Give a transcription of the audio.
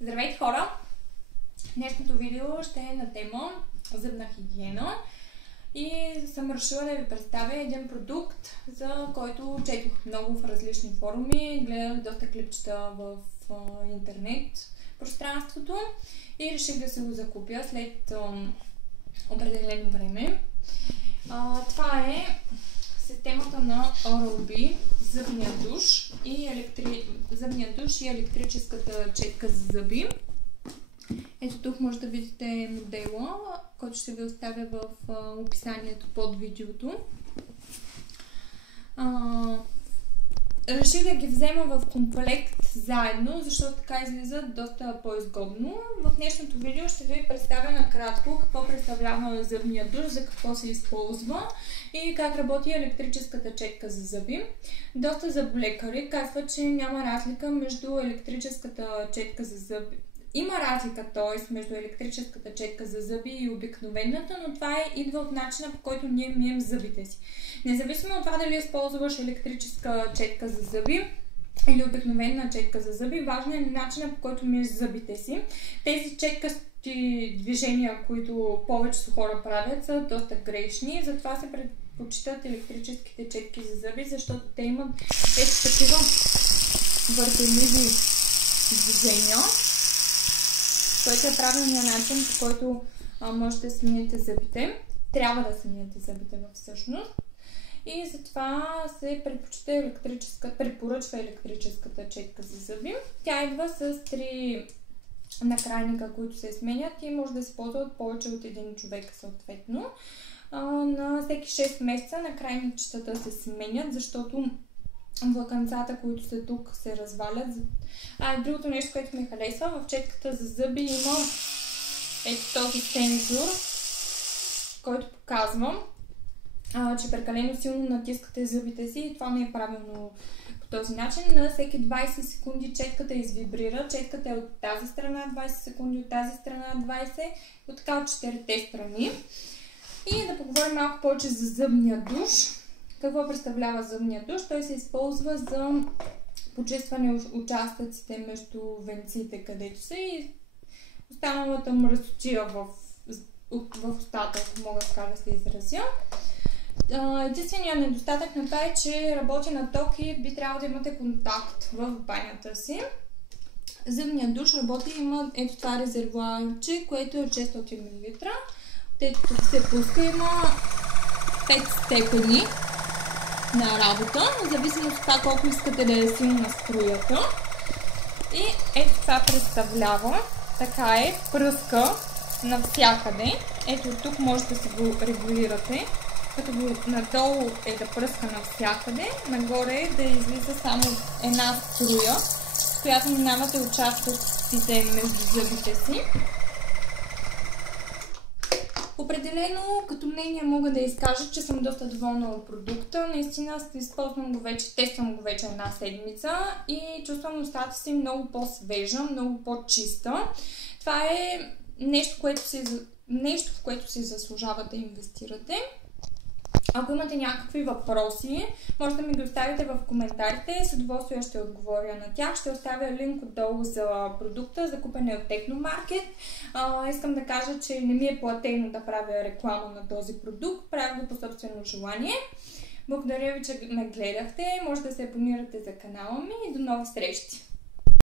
Здравейте, хора! Днешното видео ще е на тема зъбна хигиена и съм решила да ви представя един продукт, за който четох много в различни форуми, гледах доста клипчета в интернет пространството и реших да се го закупя след определено време. Това е системата на Oral-B, зъбния душ и електрическата четка за зъби. Ето тук може да видите модела, който ще ви оставя в описанието под видеото. Реших да ги взема в комплект заедно, защото така излизат доста по-изгодно. В днешното видео ще ви представя накратко какво представлява зъбния душ, за какво се използва и как работи електрическата четка за зъби. Доста зъболекари казват, че няма разлика между електрическата четка за зъби. Има разлика, т.е. между електрическата четка за зъби и обикновената, но това идва от начина, по който ние мием зъбите си. Независимо от това дали използваш електрическа четка за зъби или обикновена четка за зъби, важно е начина, по който миеш зъбите си. Тези четкасти движения, които повечето хора правят, са доста грешни, затова се предпочитат електрическите четки за зъби, защото те имат такива въртеливи движения, който е правилният начин, по който можете да смиете зъбите. Трябва да смиете зъбите всъщност. И затова се препоръчва електрическата четка за зъби. Тя идва с 3 накрайника, които се сменят и може да се ползва от повече от един човек съответно. На всеки 6 месеца накрайничетата се сменят, защото влакънцата, които са тук, се развалят. Другото нещо, което ми харесва, в четката за зъби има ето този сензор, който показва, че прекалено силно натискате зъбите си и това не е правилно по този начин. На всеки 20 секунди четката извибрира. Четката е от тази страна 20 секунди, от тази страна 20 и от така от 4-те страни. И да поговорим малко повече за зъбния душ. Какво представлява зъбния душ? Той се използва за почистване участъците между венците, където са, и останалата мръсотия в устата, ако мога така да се изразя. Единственият недостатък на това е, че работи на ток и би трябвало да имате контакт в банята си. Зъбният душ работи, има ето това резервуарче, което е от 600 мл. Ето тук се пуска, има 5 степени на работа, в зависимост от това колко искате да е силна струята. И ето това представлява, така е, пръска навсякъде. Ето тук може да си го регулирате, като надолу е да пръска навсякъде, нагоре да излиза само една струя, с която минавате участъците между зъбите си. Определено, като мнение мога да изкажа, че съм доста доволна от продукта. Наистина използвам го вече, тествам го вече една седмица и чувствам устата си много по-свежа, много по-чиста. Това е нещо, в което си заслужава да инвестирате. Ако имате някакви въпроси, може да ми ги оставите в коментарите. С удоволствие ще отговоря на тях. Ще оставя линк отдолу за продукта, закупен от Техномаркет. Искам да кажа, че не ми е платено да правя реклама на този продукт. Правя го по собствено желание. Благодаря ви, че ме гледахте. Може да се абонирате за канала ми и до нови срещи!